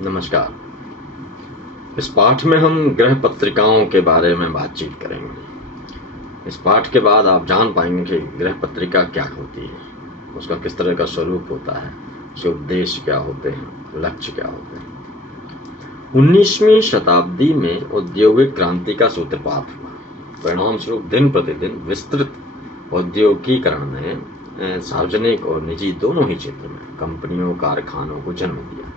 नमस्कार। इस पाठ में हम गृह पत्रिकाओं के बारे में बातचीत करेंगे। इस पाठ के बाद आप जान पाएंगे कि गृह पत्रिका क्या होती है, उसका किस तरह का स्वरूप होता है, उसके उद्देश्य क्या होते हैं, लक्ष्य क्या होते हैं। 19वीं शताब्दी में औद्योगिक क्रांति का सूत्रपात हुआ। परिणाम स्वरूप दिन प्रतिदिन विस्तृत औद्योगिकीकरण ने सार्वजनिक और निजी दोनों ही क्षेत्र में कंपनियों कारखानों को जन्म दिया।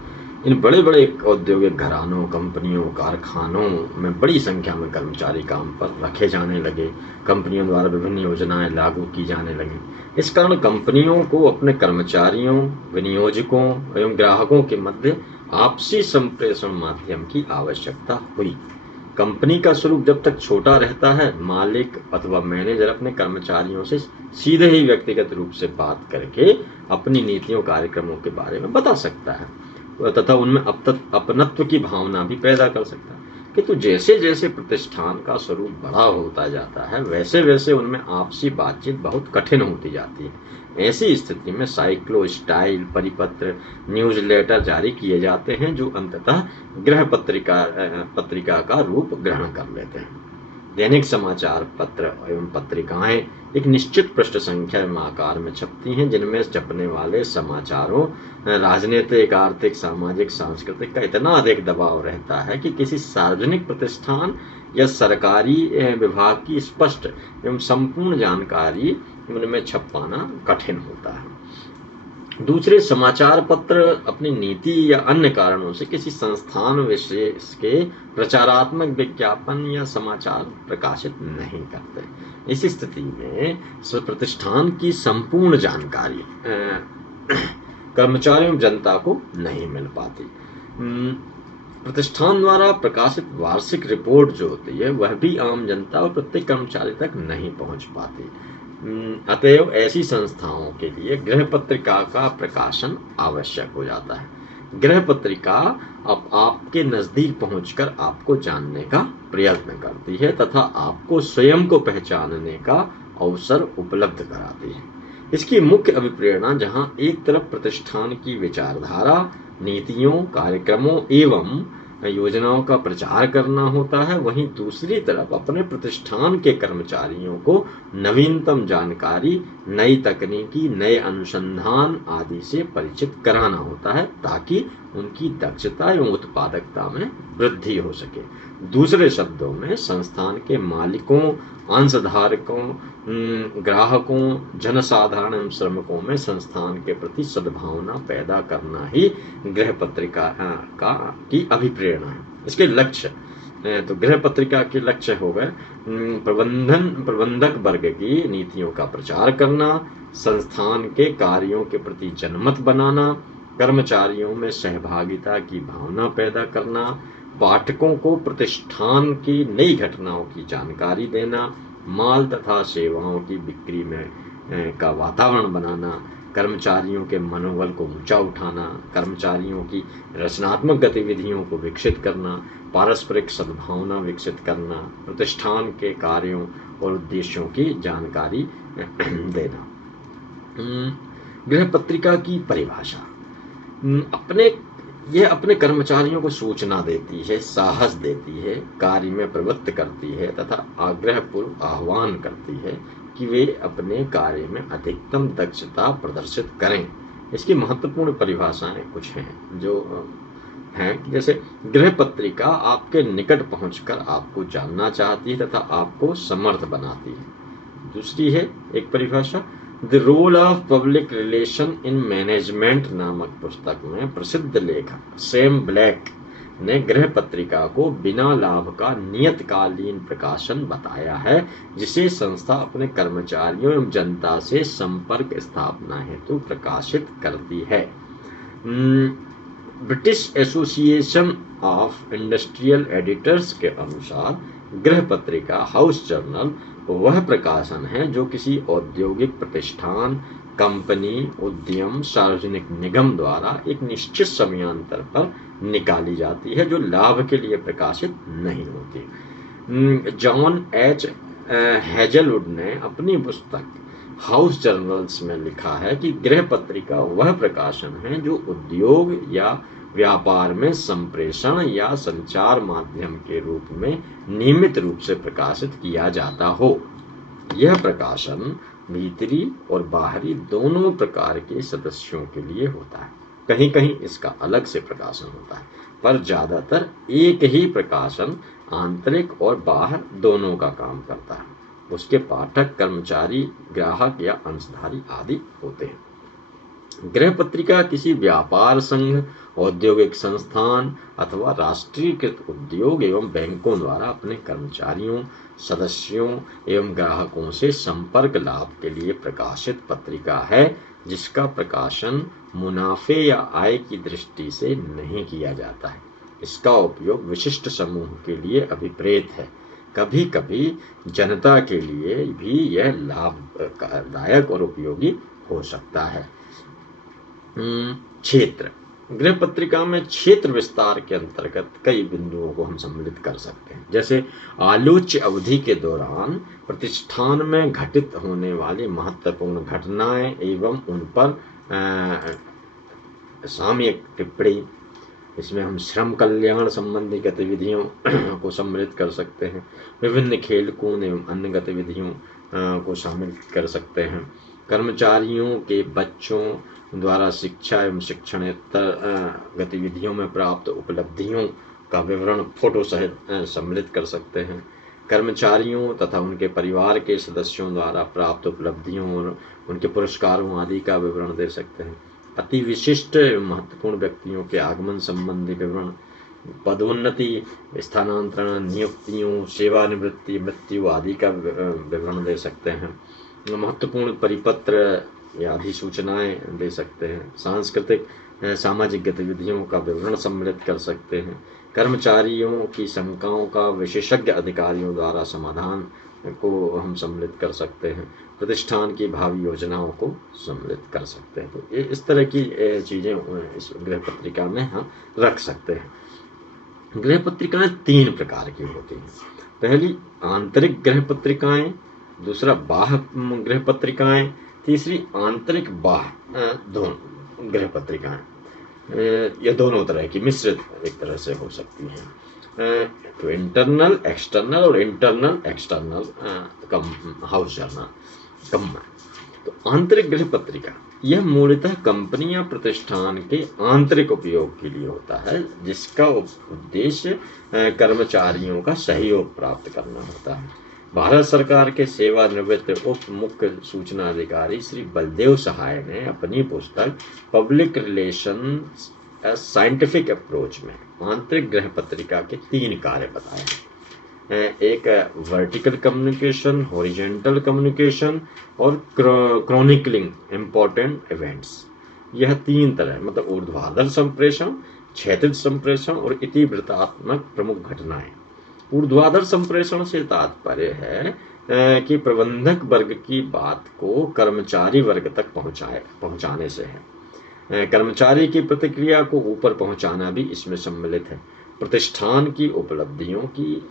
इन बड़े बड़े औद्योगिक घरानों, कंपनियों, कारखानों में बड़ी संख्या में कर्मचारी काम पर रखे जाने लगे। कंपनियों द्वारा विभिन्न योजनाएं लागू की जाने लगी। इस कारण कंपनियों को अपने कर्मचारियों, विनियोजकों एवं ग्राहकों के मध्य आपसी संप्रेषण माध्यम की आवश्यकता हुई। कंपनी का स्वरूप जब तक छोटा रहता है, मालिक अथवा मैनेजर अपने कर्मचारियों से सीधे ही व्यक्तिगत रूप से बात करके अपनी नीतियों कार्यक्रमों के बारे में बता सकता है तथा उनमें अपनत्व की भावना भी पैदा कर सकता है। किंतु जैसे जैसे प्रतिष्ठान का स्वरूप बड़ा होता जाता है, वैसे वैसे उनमें आपसी बातचीत बहुत कठिन होती जाती है। ऐसी स्थिति में साइक्लो स्टाइल परिपत्र, न्यूज़लेटर जारी किए जाते हैं जो अंततः गृह पत्रिका का रूप ग्रहण कर लेते हैं। दैनिक समाचार पत्र एवं पत्रिकाएं एक निश्चित पृष्ठ संख्या एवं आकार में छपती हैं, जिनमें छपने वाले समाचारों राजनीतिक, आर्थिक, सामाजिक, सांस्कृतिक का इतना अधिक दबाव रहता है कि किसी सार्वजनिक प्रतिष्ठान या सरकारी विभाग की स्पष्ट एवं संपूर्ण जानकारी उनमें छप पाना कठिन होता है। दूसरे समाचार पत्र अपनी नीति या अन्य कारणों से किसी संस्थान विशेष के प्रचारात्मक विज्ञापन या समाचार प्रकाशित नहीं करते। इस स्थिति में प्रतिष्ठान की संपूर्ण जानकारी कर्मचारियों जनता को नहीं मिल पाती। प्रतिष्ठान द्वारा प्रकाशित वार्षिक रिपोर्ट जो होती है वह भी आम जनता और प्रत्येक कर्मचारी तक नहीं पहुंच पाती। अतएव ऐसी संस्थाओं के लिए गृह पत्रिका का प्रकाशन आवश्यक हो जाता है। गृह पत्रिका अब आपके नजदीक पहुंचकर आपको जानने का प्रयत्न करती है तथा आपको स्वयं को पहचानने का अवसर उपलब्ध कराती है। इसकी मुख्य अभिप्रेरणा जहां एक तरफ प्रतिष्ठान की विचारधारा, नीतियों, कार्यक्रमों एवं योजनाओं का प्रचार करना होता है, वहीं दूसरी तरफ अपने प्रतिष्ठान के कर्मचारियों को नवीनतम जानकारी, नई तकनीकी, नए अनुसंधान आदि से परिचित कराना होता है ताकि उनकी दक्षता एवं उत्पादकता में वृद्धि हो सके। दूसरे शब्दों में संस्थान के मालिकों, अंशधारकों, ग्राहकों, जनसाधारण एवं श्रमिकों में संस्थान के प्रति सद्भावना पैदा करना ही गृह पत्रिका की अभिप्रेरणा है। इसके लक्ष्य तो गृह पत्रिका के लक्ष्य हो गए प्रबंधक वर्ग की नीतियों का प्रचार करना, संस्थान के कार्यों के प्रति जनमत बनाना, कर्मचारियों में सहभागिता की भावना पैदा करना, पाठकों को प्रतिष्ठान की नई घटनाओं की जानकारी देना, माल तथा सेवाओं की बिक्री में का वातावरण बनाना, कर्मचारियों के मनोबल को ऊंचा उठाना, कर्मचारियों की रचनात्मक गतिविधियों को विकसित करना, पारस्परिक सद्भावना विकसित करना, प्रतिष्ठान के कार्यों और उद्देश्यों की जानकारी देना। गृह पत्रिका की परिभाषा यह अपने कर्मचारियों को सूचना देती है, साहस देती है, कार्य में प्रवृत्त करती है तथा आग्रहपूर्वक आह्वान करती है कि वे अपने कार्य में अधिकतम दक्षता प्रदर्शित करें। इसकी महत्वपूर्ण परिभाषाएं कुछ हैं जो हैं, जैसे गृह पत्रिका आपके निकट पहुंचकर आपको जानना चाहती है तथा आपको समर्थ बनाती है। दूसरी है एक परिभाषा, the role of public relation in management नामक पुस्तक में प्रसिद्ध लेखक सैम ब्लैक ने गृह पत्रिका को बिना लाभ का नियतकालीन प्रकाशन बताया है, जिसे संस्था अपने कर्मचारियों एवं जनता से संपर्क स्थापना हेतु प्रकाशित करती है। British association of industrial editors के अनुसार गृह पत्रिका हाउस जर्नल वह प्रकाशन है जो किसी औद्योगिक प्रतिष्ठान, कंपनी, उद्यम, सार्वजनिक निगम द्वारा एक निश्चित समयांतर पर निकाली जाती है, जो लाभ के लिए प्रकाशित नहीं होती। जॉन एच हेजलवुड ने अपनी पुस्तक हाउस जर्नल्स में लिखा है कि गृह पत्रिका वह प्रकाशन है जो उद्योग या व्यापार में संप्रेषण या संचार माध्यम के रूप में नियमित रूप से प्रकाशित किया जाता हो। यह प्रकाशन भीतरी और बाहरी दोनों प्रकार के सदस्यों के लिए होता है। कहीं कहीं इसका अलग से प्रकाशन होता है, पर ज्यादातर एक ही प्रकाशन आंतरिक और बाहर दोनों का काम करता है। उसके पाठक कर्मचारी, ग्राहक या अंशधारी आदि होते हैं। गृह पत्रिका किसी व्यापार संघ, औद्योगिक संस्थान अथवा राष्ट्रीयकृत उद्योग एवं बैंकों द्वारा अपने कर्मचारियों, सदस्यों एवं ग्राहकों से संपर्क लाभ के लिए प्रकाशित पत्रिका है, जिसका प्रकाशन मुनाफे या आय की दृष्टि से नहीं किया जाता है। इसका उपयोग विशिष्ट समूह के लिए अभिप्रेत है। कभी कभी जनता के लिए भी यह लाभदायक और उपयोगी हो सकता है। क्षेत्र। गृह पत्रिका में क्षेत्र विस्तार के अंतर्गत कई बिंदुओं को हम सम्मिलित कर सकते हैं, जैसे आलोच्य अवधि के दौरान प्रतिष्ठान में घटित होने वाली महत्वपूर्ण घटनाएं एवं उन पर सामयिक टिप्पणी। इसमें हम श्रम कल्याण संबंधी गतिविधियों को सम्मिलित कर सकते हैं। विभिन्न खेल कूद एवं अन्य गतिविधियों को शामिल कर सकते हैं। कर्मचारियों के बच्चों द्वारा शिक्षा एवं शिक्षणेतर गतिविधियों में प्राप्त उपलब्धियों का विवरण फोटो सहित सम्मिलित कर सकते हैं। कर्मचारियों तथा उनके परिवार के सदस्यों द्वारा प्राप्त उपलब्धियों और उनके पुरस्कारों आदि का विवरण दे सकते हैं। अति विशिष्ट महत्वपूर्ण व्यक्तियों के आगमन संबंधी विवरण, पदोन्नति, स्थानांतरण, नियुक्तियों, सेवानिवृत्ति, मृत्यु आदि का विवरण दे सकते हैं। महत्वपूर्ण परिपत्र या अधिसूचनाएं दे सकते हैं। सांस्कृतिक सामाजिक गतिविधियों का विवरण सम्मिलित कर सकते हैं। कर्मचारियों की शंकाओं का विशेषज्ञ अधिकारियों द्वारा समाधान को हम सम्मिलित कर सकते हैं। प्रतिष्ठान की भावी योजनाओं को सम्मिलित कर सकते हैं। तो ये इस तरह की चीज़ें इस गृह पत्रिका में हम रख सकते हैं। गृह पत्रिकाएं 3 प्रकार की होती हैं। पहली आंतरिक गृह पत्रिकाएं, दूसरा बाह्य गृह पत्रिकाएं, तीसरी आंतरिक बाह्य दोनों गृह पत्रिकाएं। ये दोनों तरह की मिश्रित एक तरह से हो सकती हैं। तो इंटरनल एक्सटर्नल और इंटरनल एक्सटर्नल हाउस जर्नल कम। तो आंतरिक गृह पत्रिका यह मूलतः कंपनी या प्रतिष्ठान के आंतरिक उपयोग के लिए होता है, जिसका उद्देश्य कर्मचारियों का सहयोग प्राप्त करना होता है। भारत सरकार के सेवानिवृत्त उप मुख्य सूचना अधिकारी श्री बलदेव सहाय ने अपनी पुस्तक पब्लिक रिलेशन साइंटिफिक अप्रोच में आंतरिक गृह पत्रिका के 3 कार्य बताए हैं। एक वर्टिकल कम्युनिकेशन, हॉरिजॉन्टल कम्युनिकेशन और क्रॉनिकलिंग इम्पोर्टेंट इवेंट्स। यह 3 तरह, मतलब ऊर्ध्वाधर संप्रेषण, क्षैतिज संप्रेषण और इतिवृत्तात्मक प्रमुख घटनाएं। ऊर्ध्वाधर संप्रेषण से तात्पर्य है कि प्रबंधक वर्ग की बात को कर्मचारी वर्ग तक पहुंचाने से है। कर्मचारी की प्रतिक्रिया को ऊपर पहुंचाना भी इसमें सम्मिलित है। प्रतिष्ठान की उपलब्धियों की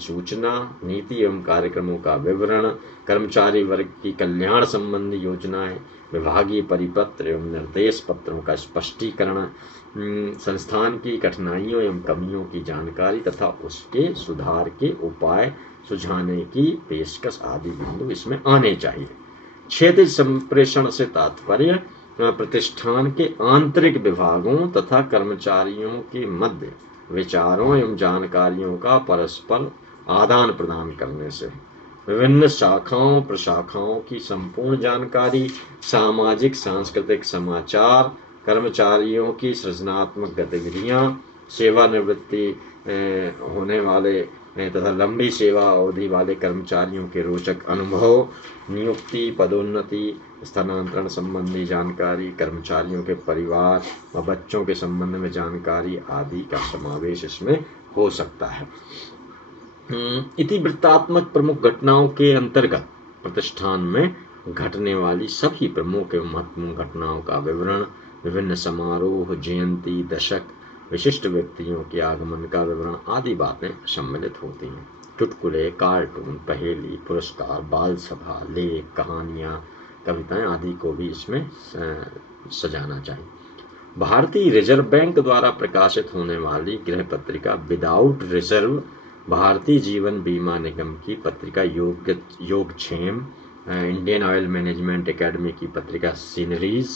सूचना, नीति एवं कार्यक्रमों का विवरण, कर्मचारी वर्ग की कल्याण संबंधी योजनाएं, विभागीय परिपत्र एवं निर्देश पत्रों का स्पष्टीकरण, संस्थान की कठिनाइयों एवं कमियों की जानकारी तथा उसके सुधार के उपाय सुझाने की पेशकश आदि बिंदु इसमें आने चाहिए। क्षैतिज संप्रेषण से तात्पर्य प्रतिष्ठान के आंतरिक विभागों तथा कर्मचारियों के मध्य विचारों एवं जानकारियों का परस्पर आदान प्रदान करने से। विभिन्न शाखाओं प्रशाखाओं की संपूर्ण जानकारी, सामाजिक सांस्कृतिक समाचार, कर्मचारियों की सृजनात्मक गतिविधियां, सेवानिवृत्ति होने वाले तथा लंबी सेवा अवधि वाले कर्मचारियों के रोचक अनुभव, नियुक्ति, पदोन्नति, स्थानांतरण संबंधी जानकारी, कर्मचारियों के परिवार व बच्चों के संबंध में जानकारी आदि का समावेश इसमें हो सकता है। इतिवृत्तात्मक प्रमुख घटनाओं के अंतर्गत प्रतिष्ठान में घटने वाली सभी प्रमुख एवं महत्वपूर्ण घटनाओं का विवरण, विभिन्न समारोह, जयंती, दशक, विशिष्ट व्यक्तियों के आगमन का विवरण आदि बातें सम्मिलित होती हैं। चुटकुले, कार्टून, पहेली, पुरस्कार, बाल सभा, लेख, कहानियाँ, कविताएं आदि को भी इसमें सजाना चाहिए। भारतीय रिजर्व बैंक द्वारा प्रकाशित होने वाली गृह पत्रिका विदाउट रिजर्व, भारतीय जीवन बीमा निगम की पत्रिका योगक्षेम, इंडियन ऑयल मैनेजमेंट एकेडमी की पत्रिका सीनरीज,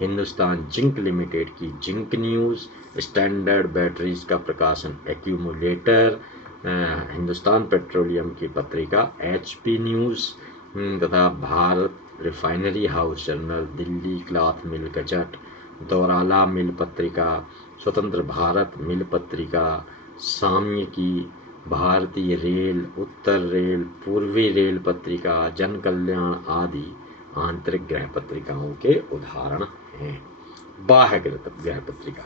हिंदुस्तान जिंक लिमिटेड की जिंक न्यूज़, स्टैंडर्ड बैटरीज का प्रकाशन एक्यूमुलेटर, हिंदुस्तान पेट्रोलियम की पत्रिका HP न्यूज़ तथा Bharat refinery house journal, Delhi cloth mill gazette, Daurala mill पत्रिका, स्वतंत्र भारत मिल पत्रिका, साम्य की, भारतीय रेल, उत्तर रेल, पूर्वी रेल पत्रिका, जन कल्याण आदि आंतरिक गृह पत्रिकाओं के उदाहरण हैं। बाह्य गृह पत्रिका,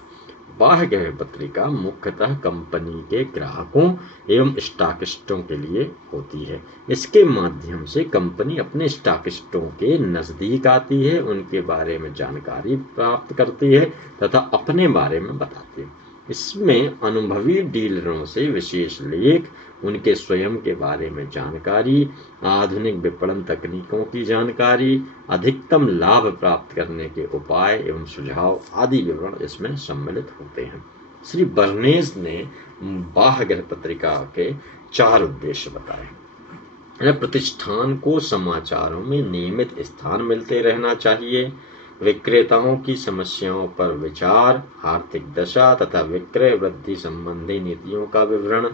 बाह्य गृह पत्रिका मुख्यतः कंपनी के ग्राहकों एवं स्टॉकिस्टों के लिए होती है। इसके माध्यम से कंपनी अपने स्टॉकिस्टों के नज़दीक आती है, उनके बारे में जानकारी प्राप्त करती है तथा अपने बारे में बताती है। इसमें अनुभवी डीलरों से विशेष लेख, उनके स्वयं के बारे में जानकारी, आधुनिक विपणन तकनीकों की जानकारी, अधिकतम लाभ प्राप्त करने के उपाय एवं सुझाव आदि विवरण इसमें सम्मिलित होते हैं। श्री बर्नेस ने बाह्य गृह पत्रिका के 4 उद्देश्य बताए। प्रतिष्ठान को समाचारों में नियमित स्थान मिलते रहना चाहिए, विक्रेताओं की समस्याओं पर विचार, आर्थिक दशा तथा विक्रय वृद्धि संबंधी नीतियों का विवरण,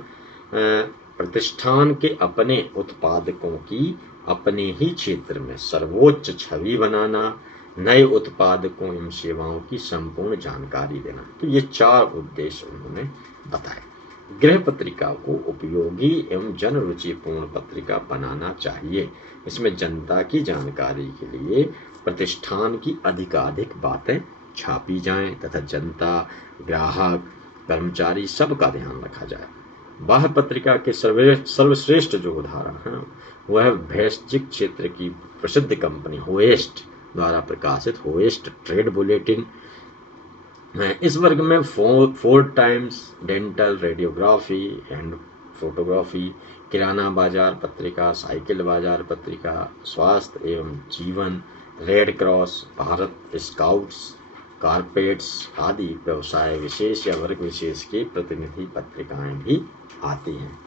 प्रतिष्ठान के अपने उत्पादकों की अपने ही क्षेत्र में सर्वोच्च छवि बनाना, नए उत्पादकों एवं सेवाओं की संपूर्ण जानकारी देना। तो ये 4 उद्देश्य उन्होंने बताए। गृह पत्रिका को उपयोगी एवं जनरुचिपूर्ण पत्रिका बनाना चाहिए। इसमें जनता की जानकारी के लिए प्रतिष्ठान की अधिकाधिक बातें छापी जाएं तथा जनता, ग्राहक, कर्मचारी सबका ध्यान रखा जाए। बाह्य पत्रिका के सर्वश्रेष्ठ जो उदाहरण हैं वह भैषजिक क्षेत्र की प्रसिद्ध कंपनी होएस्ट द्वारा प्रकाशित होएस्ट ट्रेड बुलेटिन। इस वर्ग में Ford Times, dental, radiography and photography, किराना बाजार पत्रिका, साइकिल बाजार पत्रिका, स्वास्थ्य एवं जीवन, red cross, Bharat scouts, carpets आदि व्यवसाय विशेष या वर्ग विशेष की प्रतिनिधि पत्रिकाएं भी आती हैं।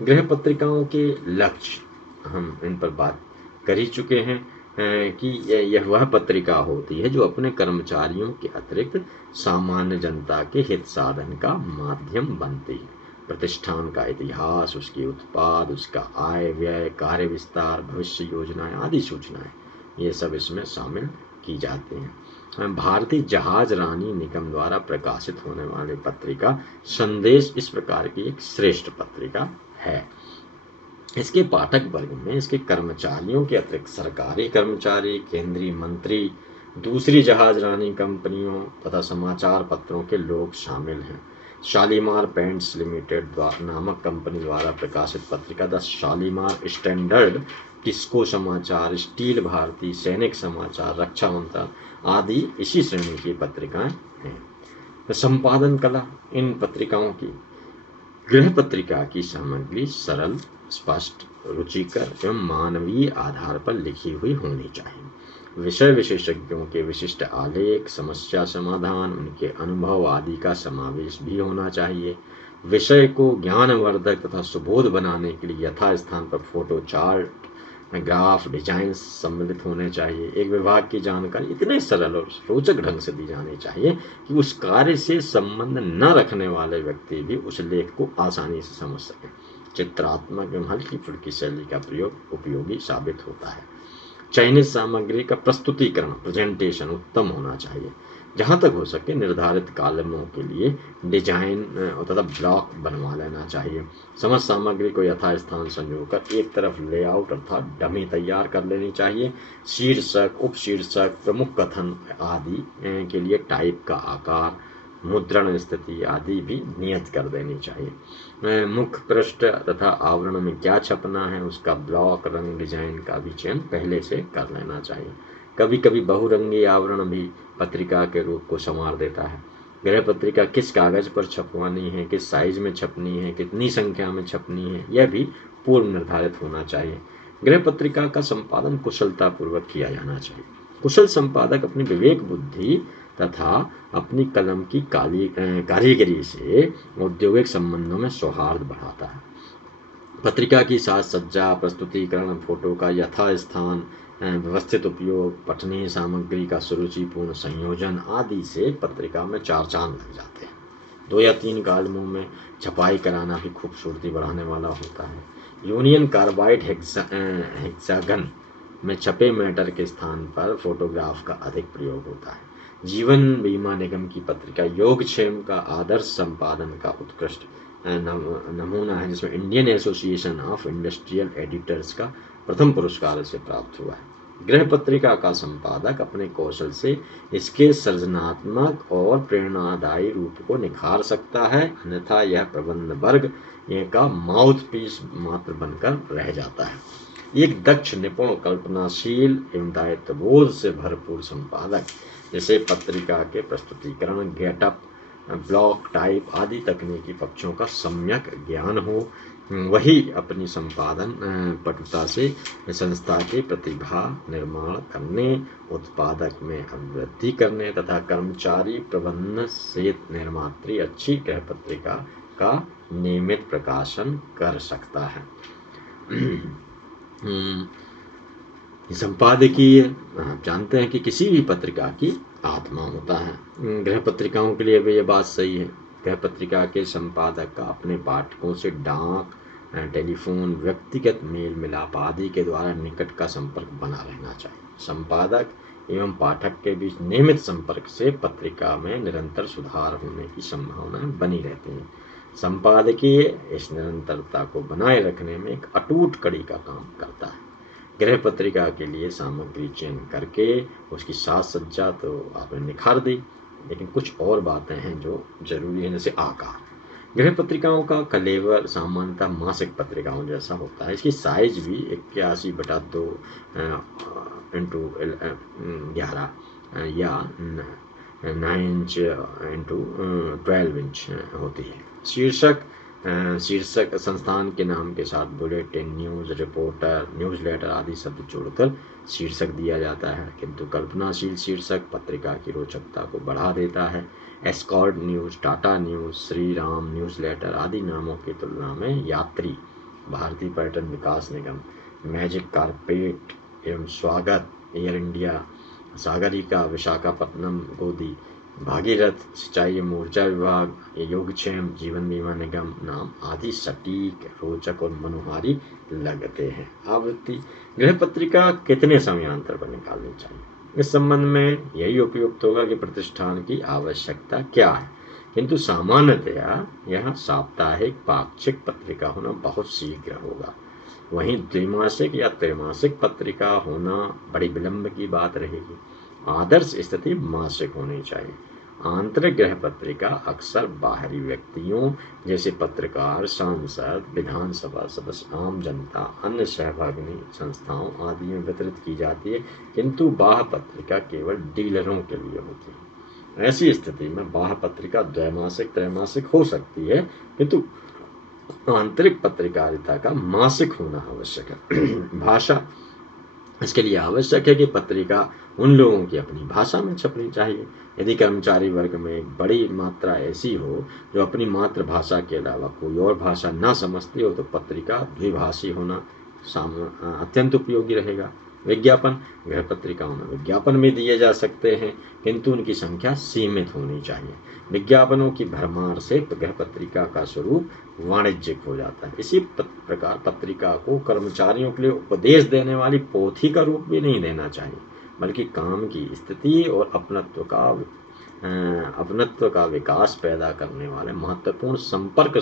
गृह पत्रिकाओं के लक्ष्य हम इन पर बात कर ही चुके हैं कि यह वह पत्रिका होती है जो अपने कर्मचारियों के अतिरिक्त सामान्य जनता के हित साधन का माध्यम बनती है। प्रतिष्ठान का इतिहास, उसके उत्पाद, उसका आय व्यय, कार्य विस्तार, भविष्य योजनाएं आदि सूचनाएं ये सब इसमें शामिल की जाती हैं। भारतीय जहाज रानी निगम द्वारा प्रकाशित होने वाली पत्रिका संदेश इस प्रकार की एक श्रेष्ठ पत्रिका है। इसके पाठक वर्ग में इसके कर्मचारियों के अतिरिक्त सरकारी कर्मचारी, केंद्रीय मंत्री, दूसरी जहाज रानी कंपनियों तथा समाचार पत्रों के लोग शामिल हैं। शालीमार पेंट्स लिमिटेड नामक कंपनी द्वारा प्रकाशित पत्रिका द शालीमार स्टैंडर्ड, टिस्को समाचार, स्टील भारती, सैनिक समाचार, रक्षा मंत्रालय आदि इसी श्रेणी की पत्रिकाएं हैं। संपादन कला इन पत्रिकाओं की, गृह पत्रिका की सामग्री सरल, स्पष्ट, रुचिकर एवं मानवीय आधार पर लिखी हुई होनी चाहिए। विषय विशेषज्ञों के विशिष्ट आलेख, समस्या समाधान, उनके अनुभव आदि का समावेश भी होना चाहिए। विषय को ज्ञानवर्धक तथा सुबोध बनाने के लिए यथास्थान पर फोटो, चार्ट, ग्राफ, डिजाइन सम्मिलित होने चाहिए। एक विभाग की जानकारी इतने सरल और रोचक ढंग से दी जानी चाहिए कि उस कार्य से संबंध न रखने वाले व्यक्ति भी उस लेख को आसानी से समझ सकें। चित्रात्मक एवं हल्की फुल्की शैली का प्रयोग उपयोगी साबित होता है। चयनित सामग्री का प्रस्तुतिकरण, प्रेजेंटेशन उत्तम होना चाहिए। जहाँ तक हो सके निर्धारित कॉलमों के लिए डिजाइन तथा ब्लॉक बनवा लेना चाहिए। समस्त सामग्री को यथास्थान संजोकर एक तरफ लेआउट अर्थात डमी तैयार कर लेनी चाहिए। शीर्षक, उपशीर्षक, प्रमुख कथन आदि के लिए टाइप का आकार, मुद्रण स्थिति आदि भी नियत कर देनी चाहिए। मुख्य पृष्ठ तथा आवरण में क्या छपना है उसका ब्लॉक, रंग, डिजाइन का भी चयन पहले से कर लेना चाहिए। कभी कभी बहुरंगी आवरण भी पत्रिका के रूप को संवार देता है। गृह पत्रिका किस कागज पर छपवानी है, किस साइज में छपनी है, कितनी संख्या में छपनी है, यह भी पूर्व निर्धारित होना चाहिए। गृह पत्रिका का संपादन कुशलता पूर्वक किया जाना चाहिए। कुशल संपादक अपनी विवेक बुद्धि तथा अपनी कलम की कारीगरी से औद्योगिक संबंधों में सौहार्द बढ़ाता है। पत्रिका की साज सज्जा, प्रस्तुतिकरण, फोटो का यथास्थान व्यवस्थित उपयोग, पठनीय सामग्री का सुरुचिपूर्ण संयोजन आदि से पत्रिका में चार चांद लग जाते हैं। 2 या 3 कॉलमों में छपाई कराना भी खूबसूरती बढ़ाने वाला होता है। यूनियन कार्बाइड हेक्सागन में छपे मैटर के स्थान पर फोटोग्राफ का अधिक प्रयोग होता है। जीवन बीमा निगम की पत्रिका योगक्षेम का आदर्श संपादन का उत्कृष्ट नमूना है, जिसमें Indian association of industrial editors का प्रथम पुरस्कार इसे प्राप्त हुआ है। गृह पत्रिका का संपादक अपने कौशल से इसके सृजनात्मक और प्रेरणादायी रूप को निखार सकता है, अन्यथा यह प्रबंध वर्ग का माउथ पीस मात्र बनकर रह जाता है। एक दक्ष, निपुण, कल्पनाशील एवं दायित्वबोध से भरपूर संपादक, जिसे पत्रिका के प्रस्तुतिकरण, गेटअप, ब्लॉक, टाइप आदि तकनीकी पक्षों का सम्यक ज्ञान हो, वही अपनी संपादन पटुता से संस्था की प्रतिभा निर्माण करने, उत्पादक में वृद्धि करने तथा कर्मचारी प्रबंधन से निर्मात्री अच्छी गृह पत्रिका का नियमित प्रकाशन कर सकता है। संपादकीय, आप जानते हैं कि किसी भी पत्रिका की आत्मा होता है। गृह पत्रिकाओं के लिए भी ये बात सही है। गृह पत्रिका के संपादक का अपने पाठकों से डाक, टेलीफोन, व्यक्तिगत मेल मिलाप आदि के द्वारा निकट का संपर्क बना रहना चाहिए। संपादक एवं पाठक के बीच नियमित संपर्क से पत्रिका में निरंतर सुधार होने की संभावनाएं बनी रहती हैं। संपादकीय इस निरंतरता को बनाए रखने में एक अटूट कड़ी का काम करता है। गृह पत्रिका के लिए सामग्री चयन करके उसकी साज सज्जा तो आपने निखार दी, लेकिन कुछ और बातें हैं जो जरूरी है, जैसे आकार। गृह पत्रिकाओं का कलेवर सामान्यतः मासिक पत्रिकाओं जैसा होता है। इसकी साइज भी 81/2 × 11 या 9 इंच × 12 इंच होती है। शीर्षक संस्थान के नाम के साथ बुलेटिन, न्यूज़ रिपोर्टर, न्यूज़लेटर आदि शब्द जोड़कर शीर्षक दिया जाता है, किंतु कल्पनाशील शीर्षक पत्रिका की रोचकता को बढ़ा देता है। Escort news, Tata news, Shri Ram newsletter आदि नामों की तुलना में यात्री, भारतीय पर्यटन विकास निगम, मैजिक कारपेट एवं स्वागत, एयर इंडिया, सागरिका, विशाखापट्टनम गोदी, भागीरथ, सिंचाई मोर्चा विभाग, योगक्षेम, जीवन बीमा निगम नाम आदि सटीक, रोचक और मनोहारी लगते हैं। आवृत्ति, गृह पत्रिका कितने समयांतर पर निकालनी चाहिए? इस संबंध में यही उपयुक्त होगा कि प्रतिष्ठान की आवश्यकता क्या है, किंतु सामान्यतया यह साप्ताहिक पाक्षिक पत्रिका होना बहुत शीघ्र होगा। वहीं द्विमासिक या त्रैमासिक पत्रिका होना बड़ी विलंब की बात रहेगी। आदर्श स्थिति मासिक होनी चाहिए। आंतरिक गृह पत्रिका अक्सर बाहरी व्यक्तियों जैसे पत्रकार, सांसद, विधानसभा सदस्य, आम जनता, अन्य सहभागी संस्थाओं आदि में वितरित की जाती है, किंतु बाह्य पत्रिका केवल डीलरों के लिए होती है। ऐसी स्थिति में बाह्य पत्रिका द्वैमासिक, त्रैमासिक हो सकती है, किंतु आंतरिक पत्रकारिता का मासिक होना आवश्यक है। भाषा, इसके लिए आवश्यक है कि पत्रिका उन लोगों की अपनी भाषा में छपनी चाहिए। यदि कर्मचारी वर्ग में एक बड़ी मात्रा ऐसी हो जो अपनी मातृभाषा के अलावा कोई और भाषा न समझती हो, तो पत्रिका द्विभाषी होना अत्यंत उपयोगी रहेगा। विज्ञापन, गृह पत्रिकाओं में विज्ञापन भी दिए जा सकते हैं, किंतु उनकी संख्या सीमित होनी चाहिए। विज्ञापनों की भरमार से गृह पत्रिका का स्वरूप वाणिज्यिक हो जाता है। इसी प्रकार पत्रिका को कर्मचारियों के लिए उपदेश देने वाली पोथी का रूप भी नहीं देना चाहिए, बल्कि काम की स्थिति और अपनत्व का विकास पैदा करने वाले महत्वपूर्ण संपर्क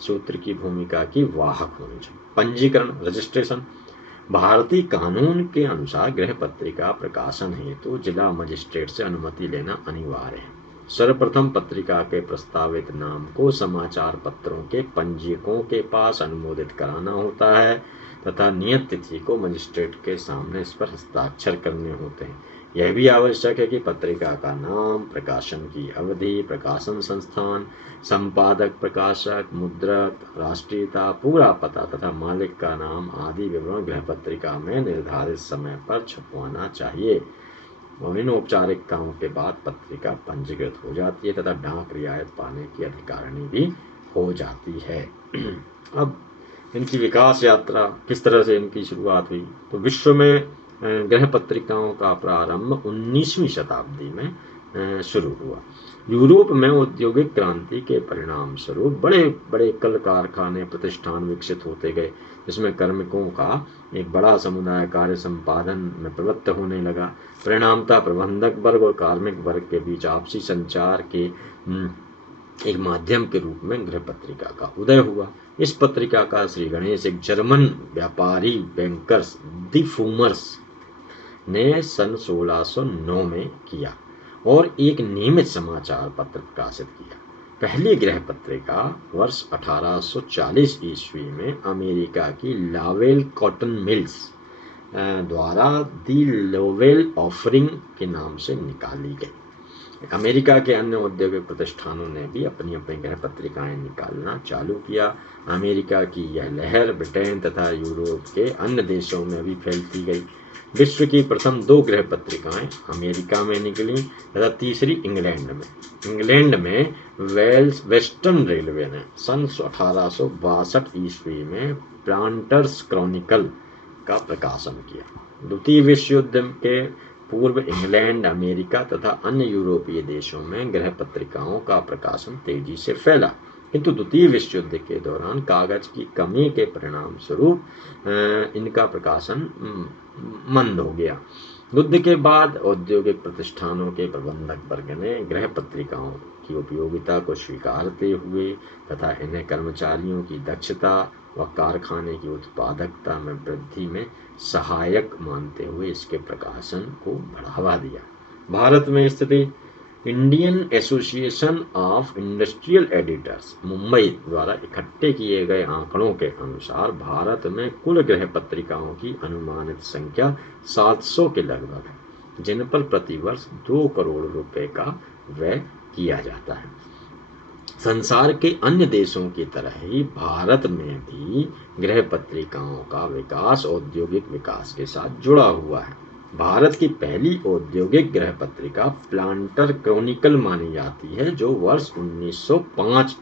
सूत्र की भूमिका की वाहक होनी चाहिए। पंजीकरण, रजिस्ट्रेशन, भारतीय कानून के अनुसार गृह पत्रिका प्रकाशन हेतु जिला मजिस्ट्रेट से अनुमति लेना अनिवार्य है। सर्वप्रथम पत्रिका के प्रस्तावित नाम को समाचार पत्रों के पंजीयकों के पास अनुमोदित कराना होता है तथा नियत तिथि को मजिस्ट्रेट के सामने इस पर हस्ताक्षर करने होते हैं। यह भी आवश्यक है कि पत्रिका का नाम, प्रकाशन की अवधि, प्रकाशन संस्थान, संपादक, प्रकाशक, मुद्रक, राष्ट्रीयता, पूरा पता तथा मालिक का नाम आदि विवरण गृह पत्रिका में निर्धारित समय पर छपवाना चाहिए। और इन औपचारिकताओं के बाद पत्रिका पंजीकृत हो जाती है तथा डाक रियायत पाने की अधिकारिणी भी हो जाती है। अब इनकी विकास यात्रा किस तरह से इनकी शुरुआत हुई, तो विश्व में गृह पत्रिकाओं का प्रारंभ 19वीं शताब्दी में शुरू हुआ। यूरोप में औद्योगिक क्रांति के परिणाम स्वरूप बड़े बड़े कल कारखाने प्रतिष्ठान विकसित होते गए, जिसमें कार्मिकों का एक बड़ा समुदाय कार्य संपादन में प्रवृत्त होने लगा। परिणामतः प्रबंधक वर्ग और कार्मिक वर्ग के बीच आपसी संचार के एक माध्यम के रूप में गृह पत्रिका का उदय हुआ। इस पत्रिका का श्री गणेश, एक जर्मन व्यापारी बैंकर्स दी फूमर्स ने सन 1609 में किया और एक नियमित समाचार पत्र प्रकाशित किया। पहली गृह पत्रिका वर्ष 1840 ईस्वी में अमेरिका की लावेल कॉटन मिल्स द्वारा दी लोवेल ऑफरिंग के नाम से निकाली गई। अमेरिका के अन्य औद्योगिक प्रतिष्ठानों ने भी अपनी अपनी गृह पत्रिकाएं निकालना चालू किया। अमेरिका की यह लहर ब्रिटेन तथा यूरोप के अन्य देशों में भी फैलती गई। विश्व की प्रथम 2 गृह पत्रिकाएं अमेरिका में निकली तथा तीसरी इंग्लैंड में। इंग्लैंड में वेस्टर्न रेलवे ने सन 1862 ईस्वी में प्लांटर्स क्रॉनिकल का प्रकाशन किया। द्वितीय विश्व युद्ध के पूर्व इंग्लैंड, अमेरिका तथा अन्य यूरोपीय देशों में गृह पत्रिकाओं का प्रकाशन तेजी से फैला, किंतु द्वितीय विश्व युद्ध के दौरान कागज की कमी के परिणाम स्वरूप इनका प्रकाशन मंद हो गया। युद्ध के बाद औद्योगिक प्रतिष्ठानों के प्रबंधक वर्ग ने गृह पत्रिकाओं की उपयोगिता को स्वीकारते हुए तथा इन्हें कर्मचारियों की दक्षता व कारखाने की उत्पादकता में वृद्धि में सहायक मानते हुए इसके प्रकाशन को बढ़ावा दिया। भारत में स्थित Indian association of industrial editors Mumbai द्वारा इकट्ठे किए गए आंकड़ों के अनुसार भारत में कुल गृह पत्रिकाओं की अनुमानित संख्या 700 के लगभग है, जिन पर प्रतिवर्ष 2 करोड़ रुपए का व्यय किया जाता है। संसार के अन्य देशों की तरह ही भारत में भी गृह पत्रिकाओं का विकास औद्योगिक विकास के साथ जुड़ा हुआ है। भारत की पहली औद्योगिक गृह पत्रिका प्लांटर क्रॉनिकल मानी जाती है, जो वर्ष 1905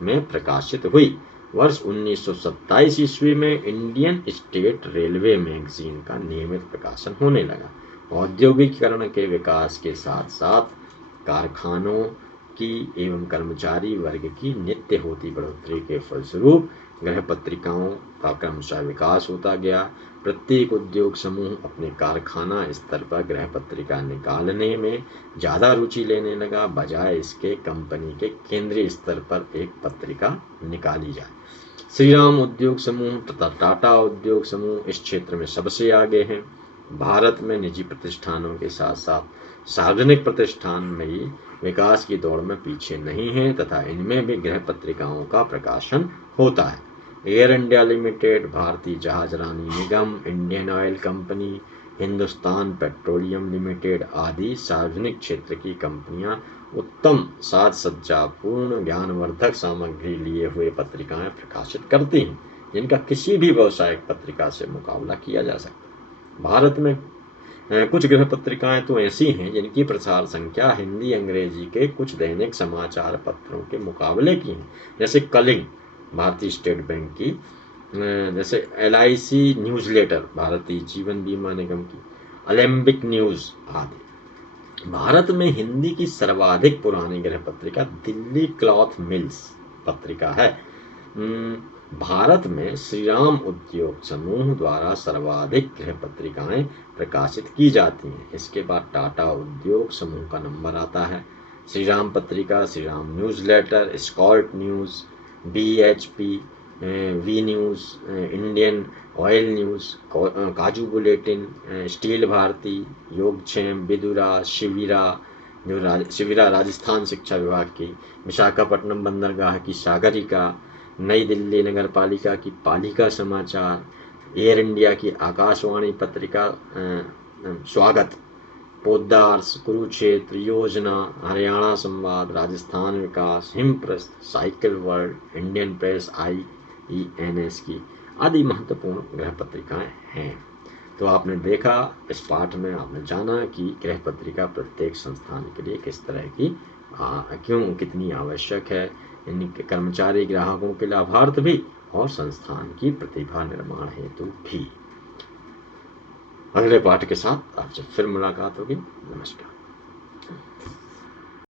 में प्रकाशित हुई। वर्ष 1927 ईस्वी में इंडियन स्टेट रेलवे मैगजीन का नियमित प्रकाशन होने लगा। औद्योगिकीकरण के विकास के साथ साथ कारखानों की एवं कर्मचारी वर्ग की नित्य होती बढ़ोतरी के फलस्वरूप गृह पत्रिकाओं का क्रमशः विकास होता गया। प्रत्येक उद्योग समूह अपने कारखाना स्तर पर गृह पत्रिका निकालने में ज़्यादा रुचि लेने लगा, बजाय इसके कंपनी के केंद्रीय स्तर पर एक पत्रिका निकाली जाए। श्रीराम उद्योग समूह तथा टाटा उद्योग समूह इस क्षेत्र में सबसे आगे हैं। भारत में निजी प्रतिष्ठानों के साथ साथ सार्वजनिक प्रतिष्ठान में ही विकास की दौड़ में पीछे नहीं है तथा इनमें भी गृह पत्रिकाओं का प्रकाशन होता है। एयर इंडिया लिमिटेड, भारतीय जहाजरानी निगम, Indian oil company, Hindustan petroleum limited आदि सार्वजनिक क्षेत्र की कंपनियां उत्तम साज सज्जापूर्ण ज्ञानवर्धक सामग्री लिए हुए पत्रिकाएं प्रकाशित करती हैं, जिनका किसी भी व्यावसायिक पत्रिका से मुकाबला किया जा सकता है। भारत में कुछ गृह पत्रिकाएं तो ऐसी हैं जिनकी प्रसार संख्या हिंदी अंग्रेजी के कुछ दैनिक समाचार पत्रों के मुकाबले की है, जैसे कलिंग भारतीय स्टेट बैंक की, जैसे LIC न्यूज़लेटर भारतीय जीवन बीमा निगम की, अलेम्बिक न्यूज़ आदि। भारत में हिंदी की सर्वाधिक पुरानी गृह पत्रिका दिल्ली क्लॉथ मिल्स पत्रिका है। भारत में श्रीराम उद्योग समूह द्वारा सर्वाधिक गृह पत्रिकाएं प्रकाशित की जाती हैं। इसके बाद टाटा उद्योग समूह का नंबर आता है। Shriram Patrika, Shriram Newsletter, Scott News, BHP, V News, Indian Oil News, Kaju Bulletin, Steel Bharati, Yogakshema, Vidura, Shivira Rajasthan शिक्षा विभाग की, विशाखापट्टनम बंदरगाह की सागरिका, नई दिल्ली नगर पालिका की पालिका समाचार, एयर इंडिया की आकाशवाणी पत्रिका स्वागत, पोद्दार्स, Kurukshetra, Yojana, Haryana Samvad, Rajasthan Vikas, Himprastha, cycle world, Indian press, IENS की आदि महत्वपूर्ण गृह पत्रिकाएं हैं। तो आपने देखा, इस पाठ में आपने जाना कि गृह पत्रिका प्रत्येक संस्थान के लिए किस तरह की क्यों कितनी आवश्यक है, इन कर्मचारी ग्राहकों के लाभार्थ भी और संस्थान की प्रतिभा निर्माण हेतु भी। अगले पाठ के साथ आपसे फिर मुलाकात होगी। नमस्कार।